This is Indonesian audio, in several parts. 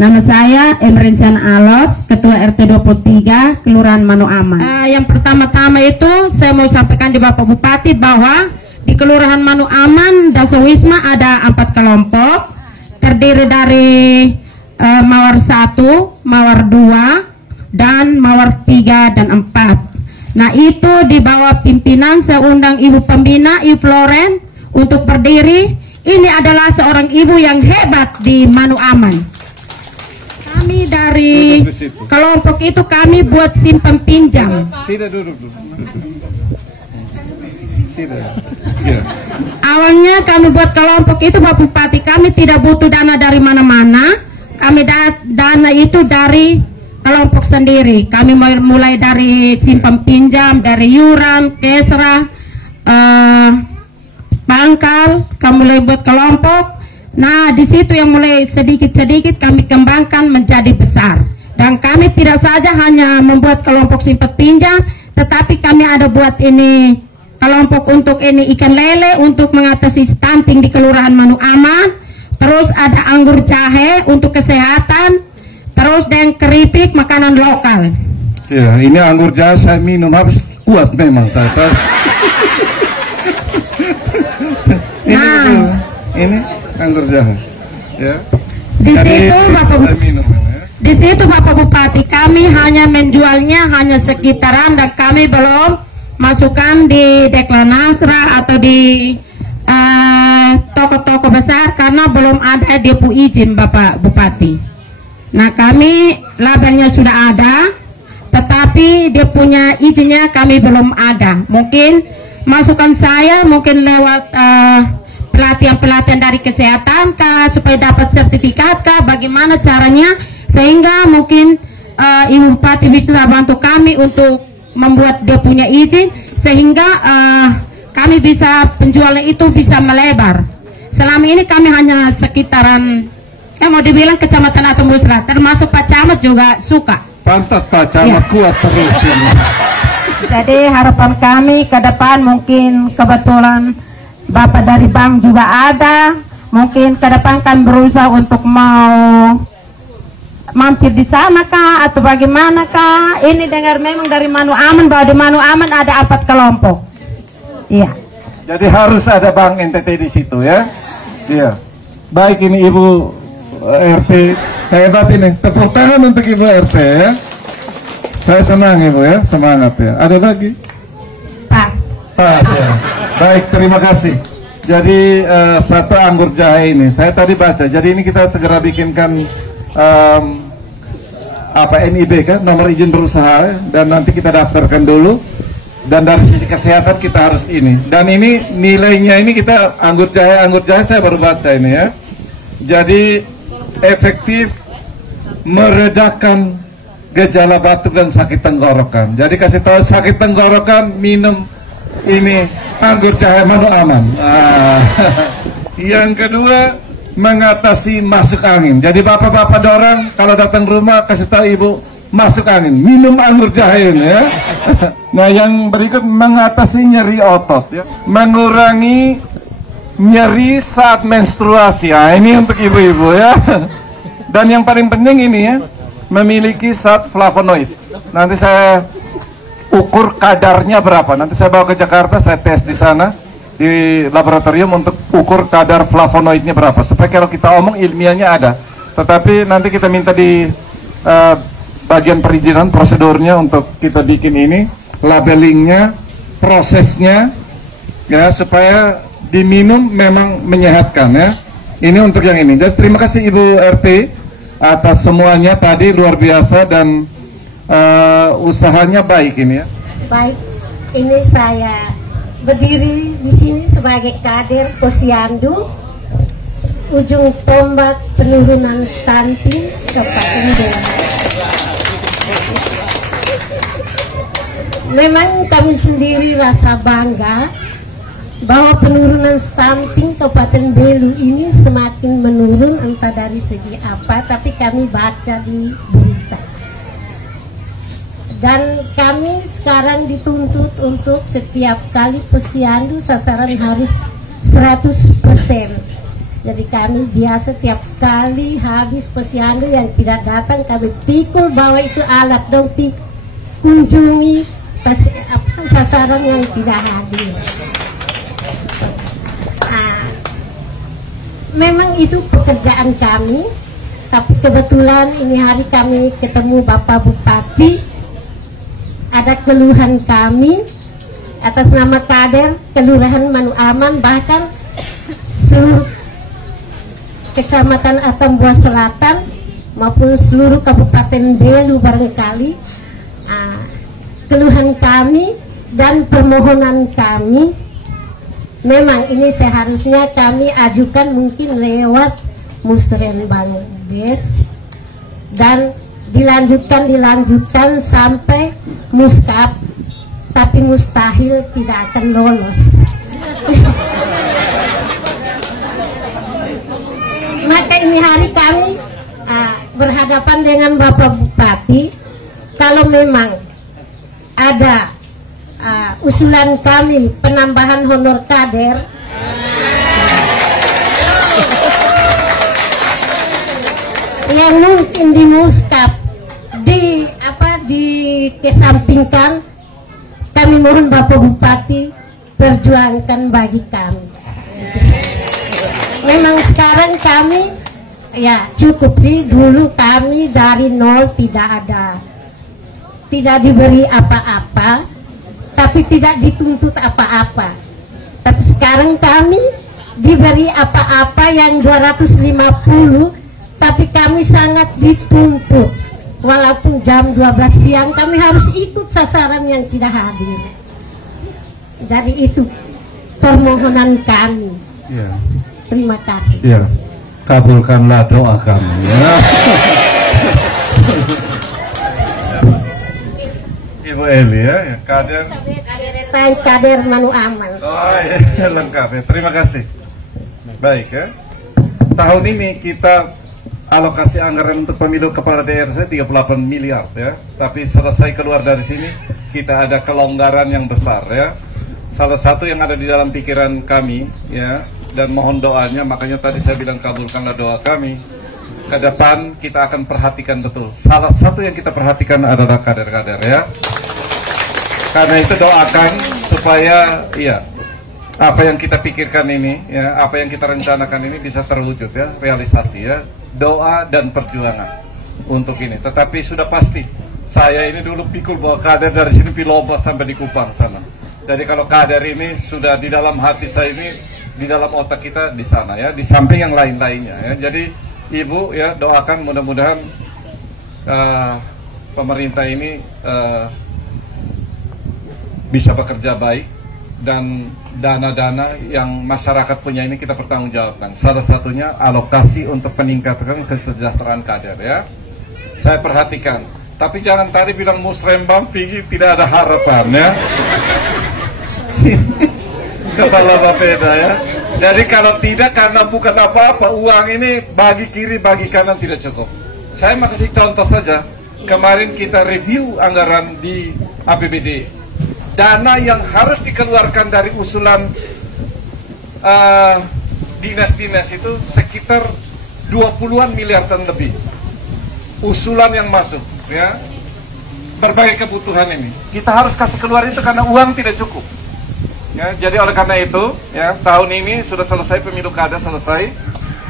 Nama saya Emrensian Alos, Ketua RT 23, Kelurahan Manu Aman. Yang pertama-tama itu saya mau sampaikan di Bapak Bupati bahwa di Kelurahan Manu Aman, Dasawisma ada 4 kelompok, terdiri dari Mawar 1, Mawar 2, dan Mawar 3 dan 4. Nah itu di bawah pimpinan saya undang Ibu Pembina, Ibu Floren untuk berdiri. Ini adalah seorang ibu yang hebat di Manu Aman. Kami dari kelompok itu kami buat simpan pinjam. Tidak duduk. Tidak. Awalnya kami buat kelompok itu Bapak Bupati, kami tidak butuh dana dari mana-mana. Kami dana itu dari kelompok sendiri. Kami mulai dari simpan pinjam, dari yuran, kesra, pangkal. Kami mulai buat kelompok. Nah, di situ yang mulai sedikit-sedikit kami kembangkan menjadi besar. Dan kami tidak saja hanya membuat kelompok simpan pinjam, tetapi kami ada buat ini kelompok untuk ini ikan lele untuk mengatasi stunting di Kelurahan Manu Aman. Terus ada anggur jahe untuk kesehatan. Terus dan keripik makanan lokal. Ya, ini anggur jahe saya minum habis kuat memang saya. Ini anggur jahe, ya. Di situ Bapak Bupati kami hanya menjualnya hanya sekitaran dan kami belum masukkan di deklanasra atau di toko-toko besar karena belum ada depo izin Bapak Bupati. Nah kami labelnya sudah ada, tetapi dia punya izinnya kami belum ada. Mungkin masukan saya mungkin lewat pelatihan-pelatihan dari kesehatan kah, supaya dapat sertifikat kah, bagaimana caranya sehingga mungkin Ibu Bupati bisa bantu kami untuk membuat dia punya izin sehingga kami bisa penjualan itu bisa melebar. Selama ini kami hanya sekitaran mau dibilang kecamatan atau musra, termasuk Pak Camat juga suka. Pantas Pak Camat kuat terus ya. Jadi harapan kami ke depan mungkin kebetulan Bapak dari bank juga ada, mungkin ke depan kan berusaha untuk mau mampir di sana kah atau bagaimana kah. Ini dengar memang dari Manu Aman bahwa di Manu Aman ada 4 kelompok. Iya. Jadi harus ada bank NTT di situ ya. Iya. Baik, ini Ibu RT hebat ini. Tepuk tangan untuk Ibu RT ya. Saya senang Ibu ya, semangat ya. Ada lagi? Pas ya. Baik, terima kasih. Jadi satu anggur jahe ini saya tadi baca. Jadi ini kita segera bikinkan NIB kan, nomor izin berusaha, dan nanti kita daftarkan dulu. Dan dari sisi kesehatan kita harus ini. Dan ini nilainya ini kita anggur jahe saya baru baca ini ya. Jadi efektif meredakan gejala batuk dan sakit tenggorokan. Jadi kasih tahu sakit tenggorokan minum ini anggur jahe Manu Aman. Yang kedua mengatasi masuk angin. Jadi bapak-bapak dorang kalau datang rumah kasih tahu ibu masuk angin, minum anggur jahe ini ya. Nah yang berikut mengatasi nyeri otot ya. Mengurangi nyeri saat menstruasi. Nah, ini untuk ibu-ibu ya. Dan yang paling penting ini ya, memiliki zat flavonoid. Nanti saya ukur kadarnya berapa. Nanti saya bawa ke Jakarta, saya tes di sana di laboratorium untuk ukur kadar flavonoidnya berapa. Supaya kalau kita omong ilmiahnya ada. Tetapi nanti kita minta di bagian perizinan prosedurnya untuk kita bikin ini, labelingnya, prosesnya, ya supaya diminum memang menyehatkan ya. Ini untuk yang ini. Jadi terima kasih Ibu RT atas semuanya tadi, luar biasa, dan usahanya baik ini ya. Baik, ini saya berdiri di sini sebagai kader Posyandu, ujung tombak penurunan stunting Kabupaten Belu. Memang kami sendiri rasa bangga bahwa penurunan stunting Kabupaten Belu ini semakin menurun, entah dari segi apa, tapi kami baca di berita. Dan kami sekarang dituntut untuk setiap kali posyandu sasaran harus 100%. Jadi kami biasa tiap kali habis posyandu yang tidak datang kami pikul bawa itu alat dong kunjungi sasaran yang tidak hadir. Memang itu pekerjaan kami, tapi kebetulan ini hari kami ketemu Bapak Bupati, ada keluhan kami atas nama kader Kelurahan Manu Aman, bahkan seluruh Kecamatan Atambua Selatan maupun seluruh Kabupaten Belu barangkali keluhan kami dan permohonan kami. Memang ini seharusnya kami ajukan mungkin lewat Musrenbang Des dan dilanjutkan sampai Muskap, tapi mustahil tidak akan lolos. Maka ini hari kami berhadapan dengan Bapak Bupati. Kalau memang ada usulan kami penambahan honor kader, yang mungkin di Muskap dikesampingkan, kami mohon Bapak Bupati perjuangkan bagi kami. Memang sekarang kami ya cukup sih, dulu kami dari nol tidak diberi apa-apa, tapi tidak dituntut apa-apa. Tapi sekarang kami diberi apa-apa yang 250, tapi kami sangat dituntut. Walaupun jam 12 siang kami harus ikut sasaran yang tidak hadir. Jadi itu permohonan kami. Ya. Terima kasih. Ya, kabulkanlah doa kami. Ya. Ibu Eli ya, kader Manu Aman. Oh iya, lengkap ya. Terima kasih. Baik ya. Tahun ini kita alokasi anggaran untuk pemilu kepala daerah 38 miliar ya. Tapi selesai keluar dari sini kita ada kelonggaran yang besar ya. Salah satu yang ada di dalam pikiran kami ya, dan mohon doanya, makanya tadi saya bilang kabulkanlah doa kami. Ke depan kita akan perhatikan betul. Salah satu yang kita perhatikan adalah kader-kader ya. Karena itu doakan supaya ya apa yang kita pikirkan ini ya, apa yang kita rencanakan ini bisa terwujud ya, realisasi ya. Doa dan perjuangan untuk ini. Tetapi sudah pasti saya ini dulu pikul bawa kader dari sini Piloba sampai di Kupang sana. Jadi kalau kader ini sudah di dalam hati saya ini, di dalam otak kita di sana ya, di samping yang lain-lainnya ya. Jadi Ibu ya doakan mudah-mudahan pemerintah ini bisa bekerja baik dan dana-dana yang masyarakat punya ini kita pertanggungjawabkan. Salah satunya alokasi untuk peningkatan kesejahteraan kader ya. Saya perhatikan. Tapi jangan tadi bilang Musrembang tinggi tidak ada harapan ya. Kepala Bapeda ya. Jadi kalau tidak, karena bukan apa-apa, uang ini bagi kiri bagi kanan tidak cukup. Saya mau kasih contoh saja. Kemarin kita review anggaran di APBD. Dana yang harus dikeluarkan dari usulan dinas-dinas itu sekitar 20-an miliar lebih. Usulan yang masuk ya. Berbagai kebutuhan ini. Kita harus kasih keluar itu karena uang tidak cukup. Ya, jadi oleh karena itu, ya tahun ini sudah selesai pemilu kada selesai,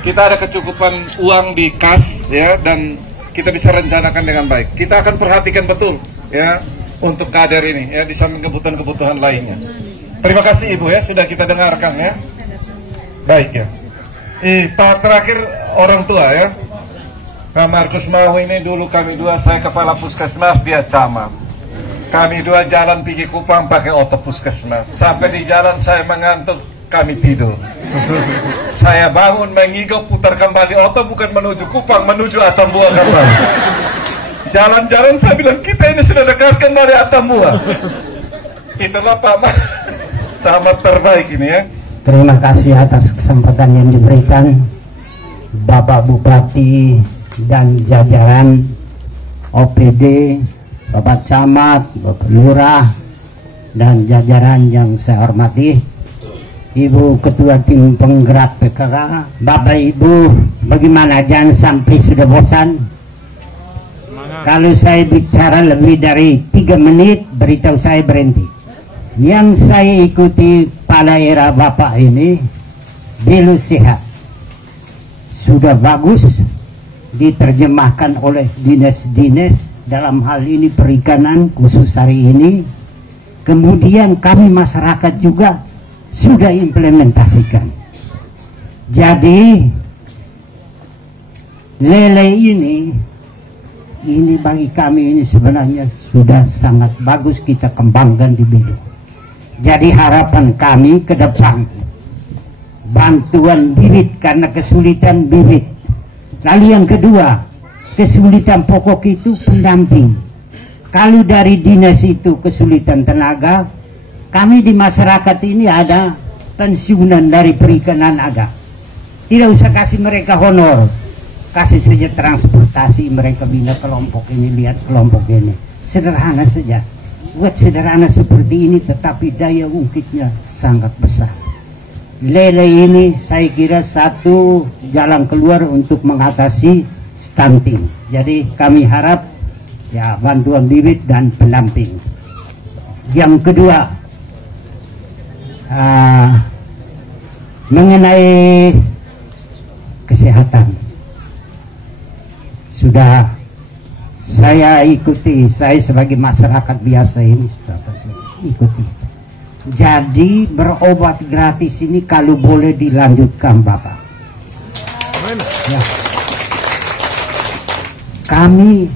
kita ada kecukupan uang di kas, ya, dan kita bisa rencanakan dengan baik. Kita akan perhatikan betul, ya, untuk kader ini, ya, di samping kebutuhan-kebutuhan lainnya. Terima kasih Ibu ya, sudah kita dengarkan ya. Baik ya. Tahap terakhir orang tua ya. Pak Markus Mahu ini dulu kami dua, saya kepala puskesmas, dia camat. Kami dua jalan pergi Kupang pakai oto puskesmas. Sampai di jalan saya mengantuk, kami tidur. Saya bangun mengigau putar kembali oto, bukan menuju Kupang, menuju Atambua kembali. Jalan-jalan saya bilang kita ini sudah dekatkan dari Atambua. Itulah Pak Camat terbaik ini ya. Terima kasih atas kesempatan yang diberikan Bapak Bupati dan jajaran OPD, Bapak Camat, Bapak Lurah, dan jajaran yang saya hormati. Ibu Ketua Tim Penggerak PKK, Bapak Ibu, bagaimana, jangan sampai sudah bosan. Kalau saya bicara lebih dari 3 menit, beritahu saya berhenti. Yang saya ikuti pada era Bapak ini, Belu Sehat, sudah bagus, diterjemahkan oleh dinas-dinas, dalam hal ini perikanan khusus hari ini. Kemudian kami masyarakat juga sudah implementasikan. Jadi lele ini bagi kami ini sebenarnya sudah sangat bagus kita kembangkan di Belu. Jadi harapan kami ke depan, bantuan bibit karena kesulitan bibit. Lalu yang kedua, kesulitan pokok itu pendamping. Kalau dari dinas itu kesulitan tenaga, kami di masyarakat ini ada pensiunan dari perikanan ada. Tidak usah kasih mereka honor, kasih saja transportasi, mereka bina kelompok ini, lihat kelompok ini. Sederhana saja. Buat sederhana seperti ini tetapi daya ungkitnya sangat besar. Lele ini saya kira satu jalan keluar untuk mengatasi stunting. Jadi kami harap ya bantuan bibit dan pendamping. Yang kedua, mengenai kesehatan, sudah saya ikuti, saya sebagai masyarakat biasa ini sudah ikuti. Jadi berobat gratis ini kalau boleh dilanjutkan Bapak. Ya. Kami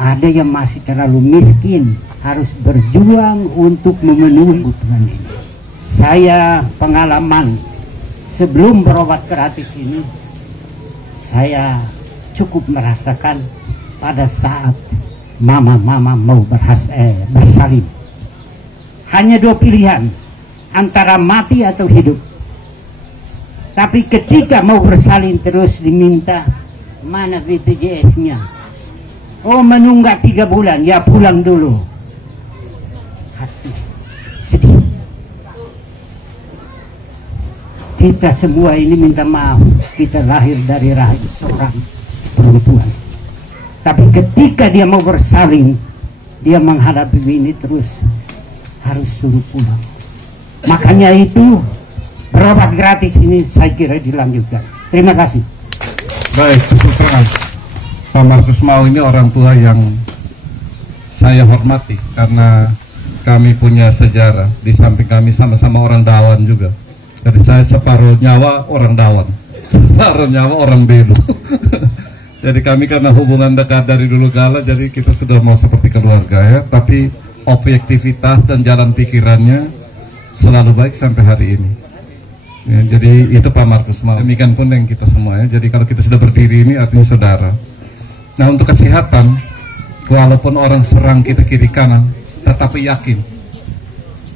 ada yang masih terlalu miskin, harus berjuang untuk memenuhi kebutuhan ini. Saya pengalaman sebelum berobat gratis ini, saya cukup merasakan pada saat mama-mama mau bersalin. Hanya 2 pilihan, antara mati atau hidup. Tapi ketika mau bersalin terus diminta, mana BPJS-nya? Oh, menunggak 3 bulan, ya pulang dulu. Hati sedih. Kita semua ini minta maaf, kita lahir dari rahim seorang perempuan. Tapi ketika dia mau bersalin, dia menghadapi ini terus, harus suruh pulang. Makanya itu berobat gratis ini saya kira dilanjutkan. Terima kasih. Baik, cukup terang. Pak Markus Mau ini orang tua yang saya hormati karena kami punya sejarah. Di samping kami sama-sama orang Dawan juga. Jadi saya separuh nyawa orang Dawan, separuh nyawa orang Belu. Jadi kami karena hubungan dekat dari dulu kala, jadi kita sudah mau seperti keluarga ya. Tapi objektivitas dan jalan pikirannya selalu baik sampai hari ini. Ya, jadi itu Pak Markus Mau. Demikian pun yang kita semua ya. Jadi kalau kita sudah berdiri ini artinya saudara. Nah untuk kesehatan, walaupun orang serang kita kiri kanan, tetapi yakin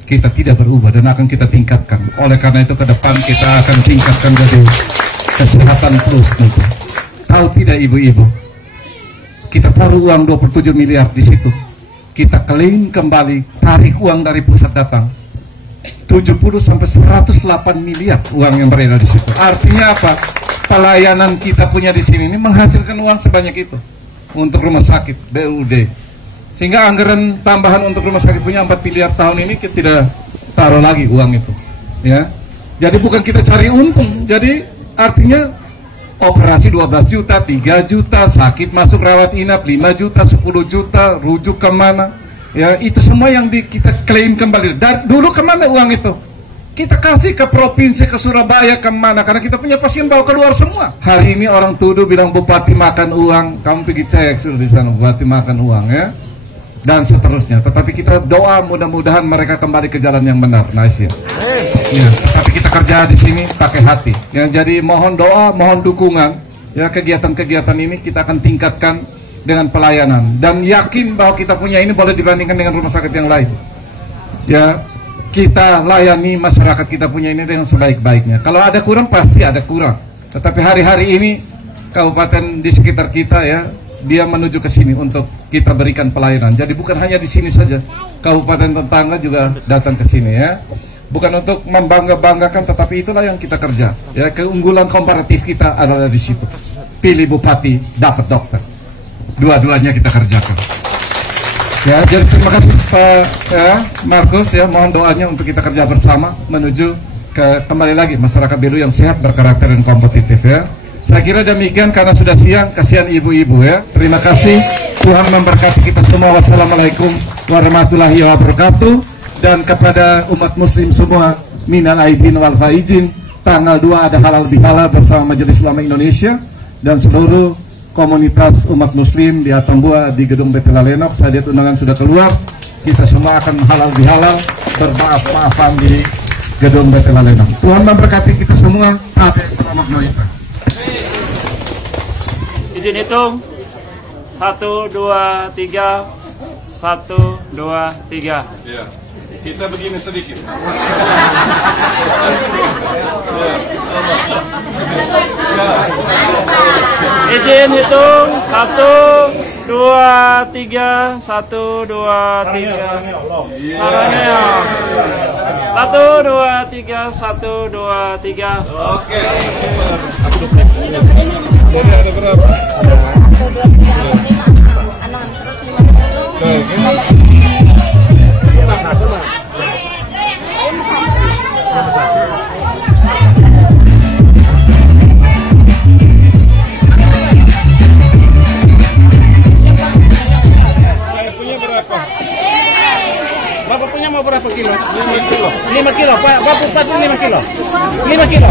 kita tidak berubah dan akan kita tingkatkan. Oleh karena itu ke depan kita akan tingkatkan jadi kesehatan plus gitu. Tahu tidak ibu-ibu, kita taruh uang 27 miliar di situ, kita klaim kembali, tarik uang dari pusat datang 70 sampai 108 miliar uang yang beredar di situ. Artinya apa? Pelayanan kita punya di sini ini menghasilkan uang sebanyak itu untuk rumah sakit BUD. Sehingga anggaran tambahan untuk rumah sakit punya 4 miliar tahun ini kita tidak taruh lagi uang itu. Ya, jadi bukan kita cari untung. Jadi artinya operasi 12 juta, 3 juta, sakit masuk rawat inap 5 juta, 10 juta, rujuk kemana? Ya, itu semua yang kita klaim kembali. Dan dulu kemana uang itu? Kita kasih ke provinsi, ke Surabaya, kemana? Karena kita punya pasien bawa keluar semua. Hari ini orang tuduh bilang Bupati makan uang. Kamu pergi cek sudah di sana, Bupati makan uang ya. Dan seterusnya. Tetapi kita doa mudah-mudahan mereka kembali ke jalan yang benar. Nice ya. Ya, tapi kita kerja di sini pakai hati. Ya, jadi mohon doa, mohon dukungan. Ya, kegiatan-kegiatan ini kita akan tingkatkan dengan pelayanan dan yakin bahwa kita punya ini boleh dibandingkan dengan rumah sakit yang lain. Ya, kita layani masyarakat kita punya ini dengan sebaik-baiknya. Kalau ada kurang pasti ada kurang. Tetapi hari-hari ini kabupaten di sekitar kita ya, dia menuju ke sini untuk kita berikan pelayanan. Jadi bukan hanya di sini saja, kabupaten tetangga juga datang ke sini ya. bukan untuk membangga-banggakan, tetapi itulah yang kita kerja. Ya, keunggulan komparatif kita adalah di situ. Pilih bupati, dapat dokter. Dua-duanya kita kerjakan. Ya, jadi terima kasih Pak Markus ya, mohon doanya untuk kita kerja bersama menuju ke kembali lagi masyarakat Belu yang sehat, berkarakter dan kompetitif ya. Saya kira demikian karena sudah siang, kasihan ibu-ibu ya. Terima kasih, Tuhan memberkati kita semua. Wassalamualaikum warahmatullahi wabarakatuh. Dan kepada umat muslim semua, minal aidin wal faizin. Tanggal 2 ada halal bihalal bersama Majelis Ulama Indonesia dan seluruh komunitas umat muslim di Atambua di Gedung Betela Lenok. Saya lihat undangan sudah keluar. Kita semua akan halal bihalal, bermaaf-maafan di Gedung Betela Lenok. Tuhan memberkati kita semua. Izin hitung. 1, 2, 3. 1, 2, 3. Ya. Kita begini sedikit. Izin hitung. 1, 2, 3. 1, 2, 3. Sarangnya. 1, 2, 3. 1, 2, 3. Oke. Jadi ada berapa? 1, 2, 3, 4, 5. Bapak punya mau berapa kilo? 5 kilo. 5 kilo, Pak. Bapak 5 kilo. 5 kilo.